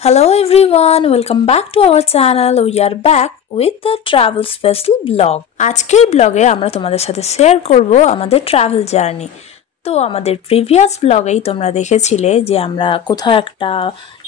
Hello everyone, welcome back to our channel. We are back with the travel special vlog. আজকের ব্লগে আমরা তোমাদের সাথে শেয়ার করব আমাদের ট্রাভেল জার্নি। তো আমাদের প্রিভিয়াস ব্লগেই তোমরা দেখেছিলে যে আমরা কোথাও একটা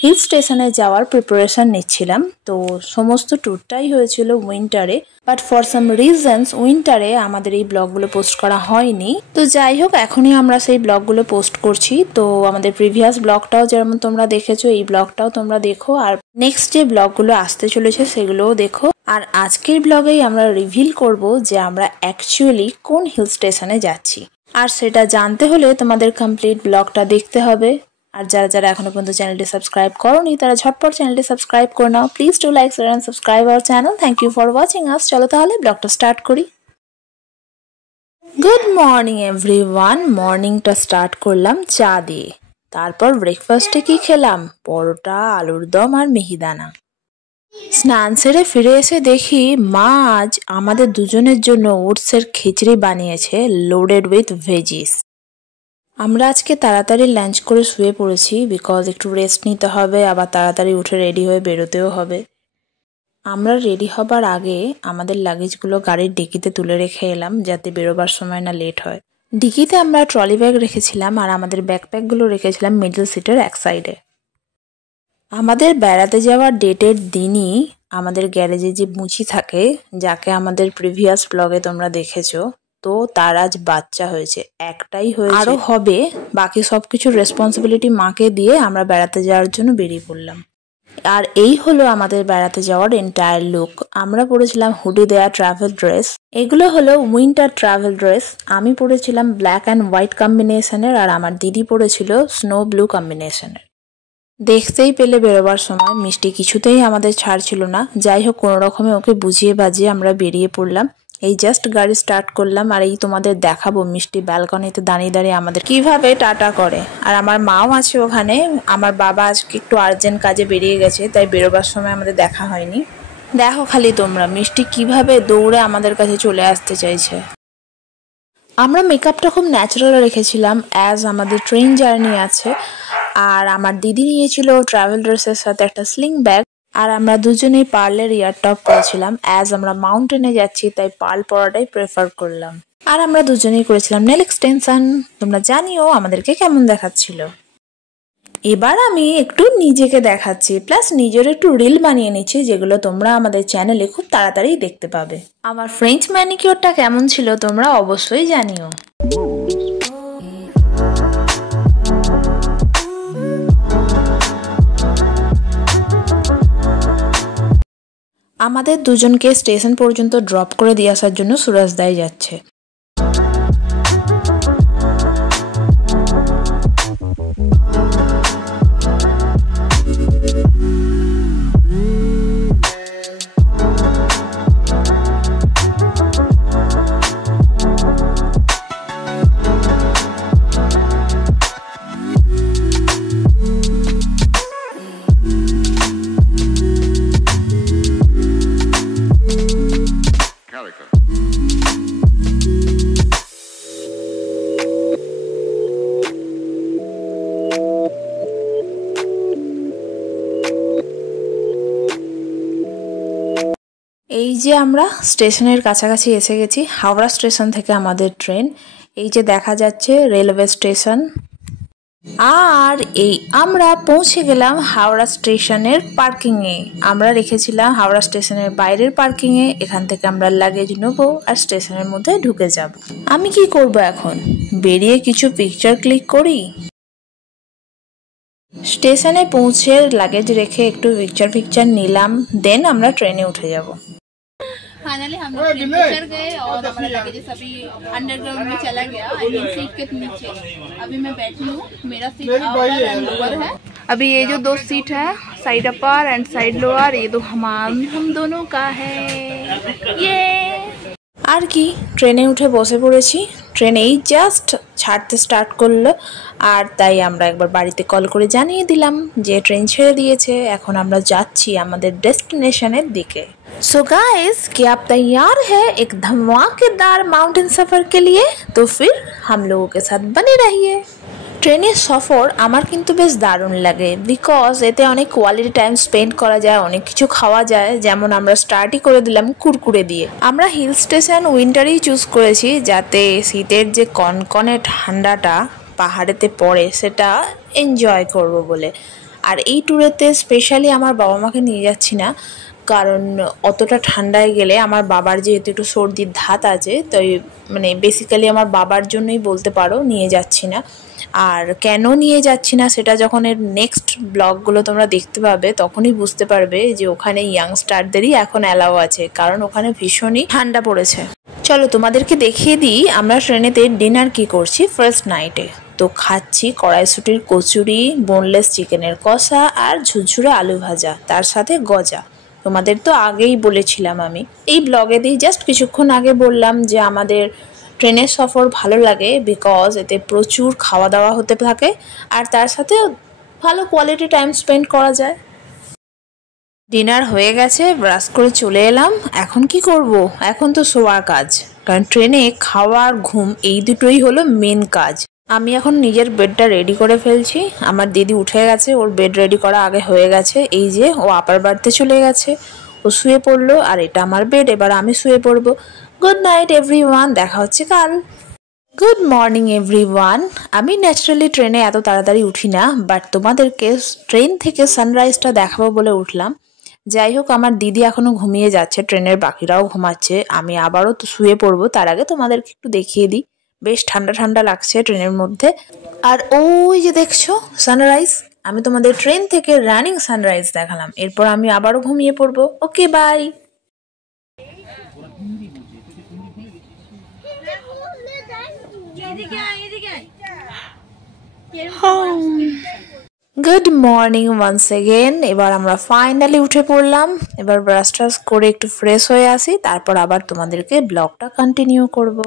হিল স্টেশনে যাওয়ার প্রিপারেশন নিচ্ছিলাম। তো সমস্ত ট্যুরটাই হয়েছিল উইন্টারে, বাট ফর সাম রিজনস উইন্টারে আমাদের এই ব্লগগুলো পোস্ট করা হয়নি। তো যাই হোক, এখনই আমরা সেই ব্লগগুলো পোস্ট করছি। তো আমাদের প্রিভিয়াস ব্লগটাও যেমন তোমরা দেখেছো, এই ব্লগটাও তোমরা দেখো, আর নেক্সট যে ব্লগগুলো আসতে চলেছে সেগুলোও দেখো। আর আজকের ব্লগেই আমরা রিভিল করব যে আমরা অ্যাকচুয়ালি কোন হিল স্টেশনে যাচ্ছি, আর সেটা জানতে হলে তোমাদের কমপ্লিট ব্লগটা দেখতে হবে। আর যারা যারা এখনো পর্যন্ত চ্যানেলটি সাবস্ক্রাইব করোনি তারা ঝটপট চ্যানেলটি সাবস্ক্রাইব করে নাও। Please do like, share and subscribe our channel. Thank you for watching us. চলো তাহলে ব্লগটা স্টার্ট করি। Good morning everyone. মর্নিংটা স্টার্ট করলাম চা দিয়ে। তারপর ব্রেকফাস্টে কি খেলাম? পরোটা, আলুর দম আর মিহিদানা। স্নান সেরে ফিরে এসে দেখি মা আজ আমাদের দুজনের জন্য ওটসের খিচড়ি বানিয়েছে, লোডেড উইথ ভেজিস। আমরা আজকে তাড়াতাড়ি লাঞ্চ করে শুয়ে পড়েছি, বিকজ একটু রেস্ট নিতে হবে, আবার তাড়াতাড়ি উঠে রেডি হয়ে বেরোতেও হবে। আমরা রেডি হবার আগে আমাদের লাগেজগুলো গাড়ির ডিকিতে তুলে রেখে এলাম, যাতে বেরোবার সময় না লেট হয়। ডিকিতে আমরা ট্রলি ব্যাগ রেখেছিলাম আর আমাদের ব্যাকপ্যাকগুলো রেখেছিলাম মিডল সিটের এক সাইডে। আমাদের বেড়াতে যাওয়ার ডেটের দিনই আমাদের গ্যারেজে যে মুচি থাকে, যাকে আমাদের প্রিভিয়াস ব্লগে তোমরা দেখেছো, তো তার আজ বাচ্চা হয়েছে। একটাই হয়েছে, আরও হবে। বাকি সব কিছুর রেসপন্সিবিলিটি মাকে দিয়ে আমরা বেড়াতে যাওয়ার জন্য বেরিয়ে পড়লাম। আর এই হলো আমাদের বেড়াতে যাওয়ার এন্টায়ার লুক। আমরা পরেছিলাম হুডি দেয়া ট্রাভেল ড্রেস। এগুলো হলো উইন্টার ট্রাভেল ড্রেস। আমি পরেছিলাম ব্ল্যাক অ্যান্ড হোয়াইট কম্বিনেশনের, আর আমার দিদি পরেছিল স্নো ব্লু কম্বিনেশনের। দেখতেই পেলে বেরোবার সময় মিষ্টি কিছুতেই আমাদের ছাড় ছিল না। যাই হোক, কোনো রকমে ওকে বুঝিয়ে বাজিয়ে আমরা বেরিয়ে পড়লাম। এই জাস্ট গাড়ি স্টার্ট করলাম, আর এই তোমাদের দেখাবো মিষ্টি ব্যালকনিতে দাঁড়িয়ে দাঁড়িয়ে আমাদের কিভাবে টাটা করে। আর আমার মাও আছে ওখানে। আমার বাবা আজকে একটু আর্জেন্ট কাজে বেরিয়ে গেছে, তাই বেরোবার সময় আমাদের দেখা হয়নি। দেখো খালি তোমরা মিষ্টি কিভাবে দৌড়ে আমাদের কাছে চলে আসতে চাইছে। আমরা মেকআপটা খুব ন্যাচারাল রেখেছিলাম, অ্যাজ আমাদের ট্রেন জার্নি আছে। আর আমার দিদি নিয়েছিল ট্রাভেল ড্রেসের সাথে একটা স্লিং ব্যাগ, আর আমরা দুজনেই পার্লের ইয়ার টপ পরেছিলাম। অ্যাজ আমরা মাউন্টেনে যাচ্ছি, তাই পার্ল পরাটাই প্রেফার করলাম। আর আমরা দুজনেই করেছিলাম নেল এক্সটেনশন। তোমরা জানিও আমাদেরকে কেমন দেখাচ্ছিল। এবার আমি একটু নিজেকে দেখাচ্ছি, প্লাস নিজের একটু রিল বানিয়ে নিচ্ছি, যেগুলো তোমরা আমাদের চ্যানেলে খুব তাড়াতাড়ি দেখতে পাবে। আমার ফ্রেঞ্চ ম্যানিকিওরটা কেমন ছিল তোমরা অবশ্যই জানিও। আমাদের দুজনকে স্টেশন পর্যন্ত ড্রপ করে দিয়ে আসার জন্য সুরাজদাই যাচ্ছে। এই যে আমরা স্টেশনের কাছাকাছি এসে গেছি। হাওড়া স্টেশন থেকে আমাদের ট্রেন। এই যে দেখা যাচ্ছে রেলওয়ে স্টেশন। আর এই আমরা পৌঁছে গেলাম হাওড়া স্টেশনের পার্কিংয়ে। আমরা রেখেছিলাম হাওড়া স্টেশনের বাইরের পার্কিংয়ে। এখান থেকে আমরা লাগেজ নেবো আর স্টেশনের মধ্যে ঢুকে যাব। আমি কি করব এখন? বেরিয়ে কিছু পিকচার ক্লিক করি। স্টেশনে পৌঁছে লাগেজ রেখে একটু পিকচার নিলাম, দেন আমরা ট্রেনে উঠে যাব। फाइनली हम लोग ट्रेन में चढ़ गए और हमारा लगेज अभी अंडरग्राउंड में चला गया। आई मीन सीट के नीचे अभी मैं बैठी हूँ। मेरा सीट अपर एंड लोअर है। अभी ये जो दो सीट है, side upper and side lower, ये दो हम दोनों का है। ये আর কি, ট্রেনে উঠে বসে পড়েছি। ট্রেন এই জাস্ট ছাড়তে স্টার্ট করলো, আর তাই আমরা একবার বাড়িতে কল করে জানিয়ে দিলাম যে ট্রেন ছেড়ে দিয়েছে। এখন আমরা যাচ্ছি আমাদের ডেস্টিনেশনের দিকে। सो गाइस, क्या आप तैयार है एक धमाकेदार माउंटेन सफर के लिए? तो फिर हम लोगों के साथ बने रहिए। ট্রেনের সফর আমার কিন্তু বেশ দারুণ লাগে, বিকজ এতে অনেক কোয়ালিটি টাইম স্পেন্ড করা যায়, অনেক কিছু খাওয়া যায়। যেমন আমরা স্টার্টই করে দিলাম কুরকুরে দিয়ে। আমরা হিল স্টেশন উইন্টারই চুজ করেছি, যাতে শীতের যে কনকনে ঠান্ডাটা পাহাড়েতে পড়ে সেটা এনজয় করব বলে। আর এই ট্যুরেতে স্পেশালি আমার বাবা মাকে নিয়ে যাচ্ছি না, কারণ অতটা ঠান্ডায় গেলে আমার বাবার যেহেতু একটু সর্দির ধাত আছে, তাই মানে বেসিক্যালি আমার বাবার জন্যই বলতে পারো নিয়ে যাচ্ছি না। আর কেন নিয়ে যাচ্ছি না সেটা যখন এর নেক্সট ব্লগগুলো তোমরা দেখতে পাবে তখনই বুঝতে পারবে যে ওখানে ইয়াংস্টারদেরই এখন অ্যালাউ আছে, কারণ ওখানে ভীষণই ঠান্ডা পড়েছে। চলো তোমাদেরকে দেখিয়ে দিই আমরা ট্রেনেতে ডিনার কি করছি ফার্স্ট নাইটে। তো খাচ্ছি কড়াইশুঁটির কচুরি, বোনলেস চিকেনের কষা আর ঝুরঝুরে আলু ভাজা, তার সাথে গজা। তোমাদের তো আগেই বলেছিলাম, আমি এই ব্লগেতেই জাস্ট কিছুক্ষণ আগে বললাম যে আমাদের ট্রেনের সফর ভালো লাগে বিকজ এতে প্রচুর খাওয়া দাওয়া হতে থাকে আর তার সাথে ভালো কোয়ালিটি টাইম স্পেন্ড করা যায়। ডিনার হয়ে গেছে, ব্রাশ করে চলে এলাম। এখন কি করব? এখন তো শোয়ার কাজ, কারণ ট্রেনে খাওয়া আর ঘুম এই দুটোই হলো মেন কাজ। আমি এখন নিজের বেডটা রেডি করে ফেলছি। আমার দিদি উঠে গেছে, ওর বেড রেডি করা আগে হয়ে গেছে। এই যে ও আপার বাড়িতে চলে গেছে, ও শুয়ে পড়লো। আর এটা আমার বেড, এবার আমি শুয়ে পড়বো। গুড নাইট এভরিওয়ান, দেখা হচ্ছে কাল। Good morning everyone. আমি ন্যাচারালি ট্রেনে এত তাড়াতাড়ি উঠি না, বাট তোমাদেরকে ট্রেন থেকে সানরাইজটা দেখাবো বলে উঠলাম। যাই হোক, আমার দিদি এখনো ঘুমিয়ে যাচ্ছে, ট্রেনের বাকিরাও ঘুমাচ্ছে, আমি আবারও তো শুয়ে পড়বো। তার আগে তোমাদেরকে একটু দেখিয়ে দিই, বেশ ঠান্ডা ঠান্ডা লাগছে ট্রেনের মধ্যে। আর ওই যে দেখছো সানরাইজ, আমি তোমাদের ট্রেন থেকে রানিং সানরাইজ দেখালাম। এরপর আমি আবারও ঘুমিয়ে পড়বো। Okay bye. Good morning once again. এবার আমরা ফাইনালি উঠে পড়লাম। এবার ব্রাশ ট্রাশ করে একটু ফ্রেশ হয়ে আসি, তারপর আবার তোমাদেরকে ব্লগটা কন্টিনিউ করব।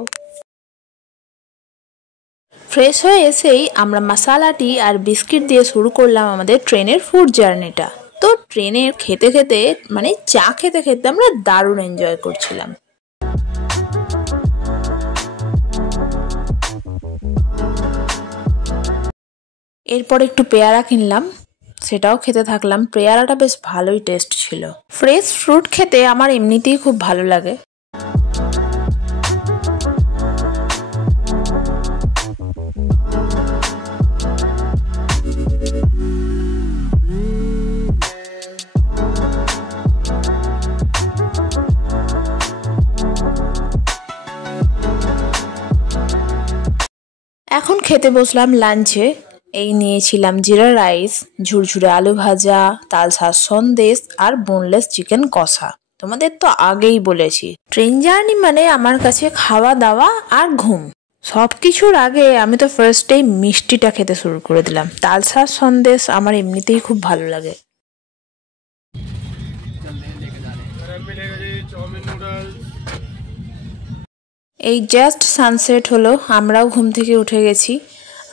ফ্রেশ হয়ে এসেই আমরা মশালা টি আর বিস্কিট দিয়ে শুরু করলাম আমাদের ট্রেনের ফুড জার্নিটা। তো ট্রেনের খেতে খেতে মানে চা খেতে খেতে আমরা দারুণ এনজয় করছিলাম। এরপর একটু পেয়ারা কিনলাম, সেটাও খেতে থাকলাম। পেয়ারাটা বেশ ভালোই টেস্ট ছিল। ফ্রেশ ফ্রুট খেতে আমার এমনিতেই খুব ভালো লাগে। এখন খেতে বসলাম লাঞ্চে। এই নিয়েছিলাম জিরা রাইস, ঝুরঝুরে আলু ভাজা, তালসাজ সন্দেশ আর বোনলেস চিকেন কষা। তোমাদের তো আগেই বলেছি ট্রেন জার্নি মানে আমার কাছে খাওয়া দাওয়া আর ঘুম। সব কিছুর আগে আমি তো ফার্স্টেই মিষ্টিটা খেতে শুরু করে দিলাম। তালসাজ সন্দেশ আমার এমনিতেই খুব ভালো লাগে। এই জাস্ট সানসেট হলো, আমরাও ঘুম থেকে উঠে গেছি।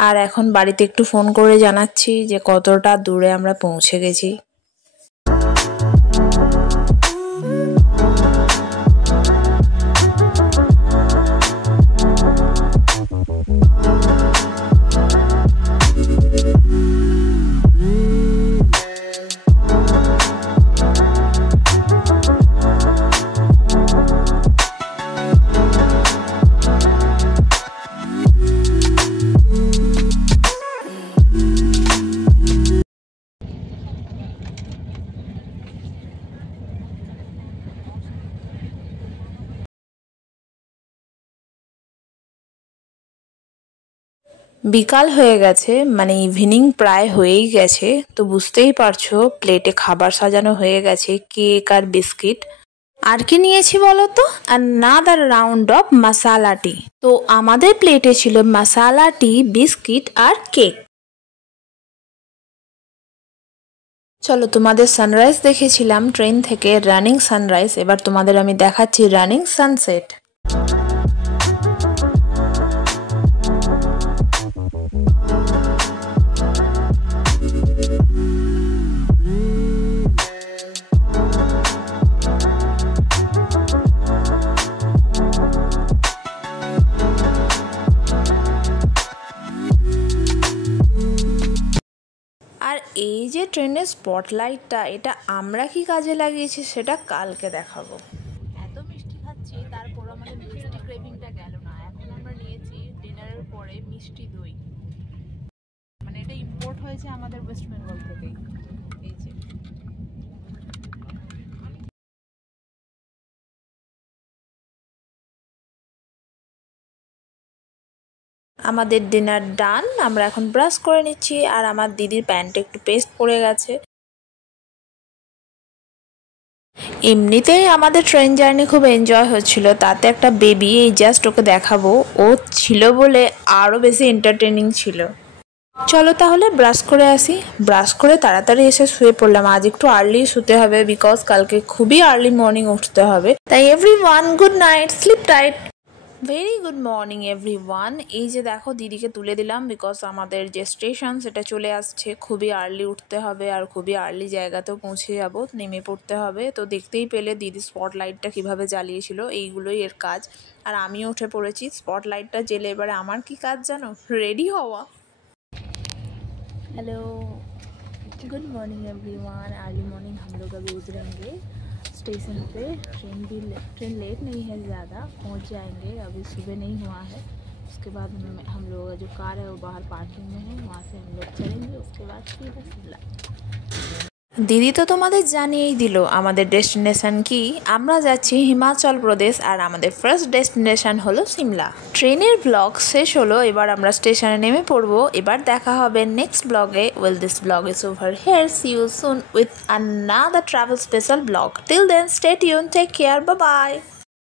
আর এখন বাড়িতে একটু ফোন করে জানাচ্ছি যে কতটা দূরে আমরা পৌঁছে গেছি। বিকাল হয়ে গেছে, মানে ইভিনিং প্রায় হয়েই গেছে। তো বুঝতেই পারছো প্লেটে খাবার সাজানো হয়ে গেছে, কেক আর বিস্কিট। আর কি নিয়েছি বলো তো? অ্যানাদার রাউন্ড অফ মশালা টি। তো আমাদের প্লেটে ছিল মশালা টি, বিস্কিট আর কেক। চলো, তোমাদের সানরাইজ দেখেছিলাম ট্রেন থেকে, রানিং সানরাইজ। এবার তোমাদের আমি দেখাচ্ছি রানিং সানসেট। এই যে ট্রেনের স্পটলাইটটা, এটা আমরা কি কাজে লাগিয়েছি সেটা কালকে দেখাবো। এত মিষ্টি খাচ্ছি তারপর আমাদের মিষ্টি ক্রেভিংটা গেল না। এখন আমরা নিয়েছি ডিনারের পরে মিষ্টি দই, মানে এটা ইম্পোর্ট হয়েছে আমাদের ওয়েস্ট বেঙ্গল থেকেই। এই যে আমাদের ডিনার ডান। আমরা এখন ব্রাশ করে নিচ্ছি, আর আমার দিদির প্যান্টে একটু পেস্ট পড়ে গেছে। এমনিতেই আমাদের ট্রেন জার্নি খুব এনজয় হচ্ছিল, তাতে একটা বেবি, এই জাস্ট ওকে দেখাবো, ও ছিল বলে আরও বেশি এন্টারটেনিং ছিল। চলো তাহলে ব্রাশ করে আসি। ব্রাশ করে তাড়াতাড়ি এসে শুয়ে পড়লাম। আজ একটু আর্লি শুতে হবে, বিকজ কালকে খুবই আর্লি মর্নিং উঠতে হবে। তাই everyone good night, sleep tight. Very good morning everyone. এই যে দেখো দিদিকে তুলে দিলাম, বিকজ আমাদের যে স্টেশন সেটা চলে আসছে। খুবই আর্লি উঠতে হবে আর খুবই আর্লি জায়গাতেও পৌঁছে যাব, নেমে পড়তে হবে। তো দেখতেই পেলে দিদি স্পটলাইটটা কিভাবে জ্বালিয়েছিল, এইগুলোই এর কাজ। আর আমিও উঠে পড়েছি। স্পটলাইটটা জেলে এবারে আমার কি কাজ জানো? রেডি হওয়া। Hello good morning everyone. Early morning हम लोग अभी उतरेंगे स्टेशन पे। ट्रेन लेट नहीं है, ज़्यादा पहुंच जाएंगे। अभी सुबह नहीं हुआ है। उसके बाद हम लोग का जो कार है वो बाहर पार्किंग में है, वहाँ से हम लोग चलेंगे। उसके बाद सीधा शिमला। দিদি তো তোমাদের জানিয়েই দিল আমাদের ডেস্টিনেশন কি। আমরা যাচ্ছি হিমাচল প্রদেশ, আর আমাদের ফার্স্ট ডেস্টিনেশন হলো সিমলা। ট্রেনের ব্লগ শেষ হলো, এবার আমরা স্টেশনে নেমে পড়বো। এবার দেখা হবে নেক্সট ব্লগে। Well this blog is over here. See you soon with another travel special blog. Till then stay tune, take care, bye by.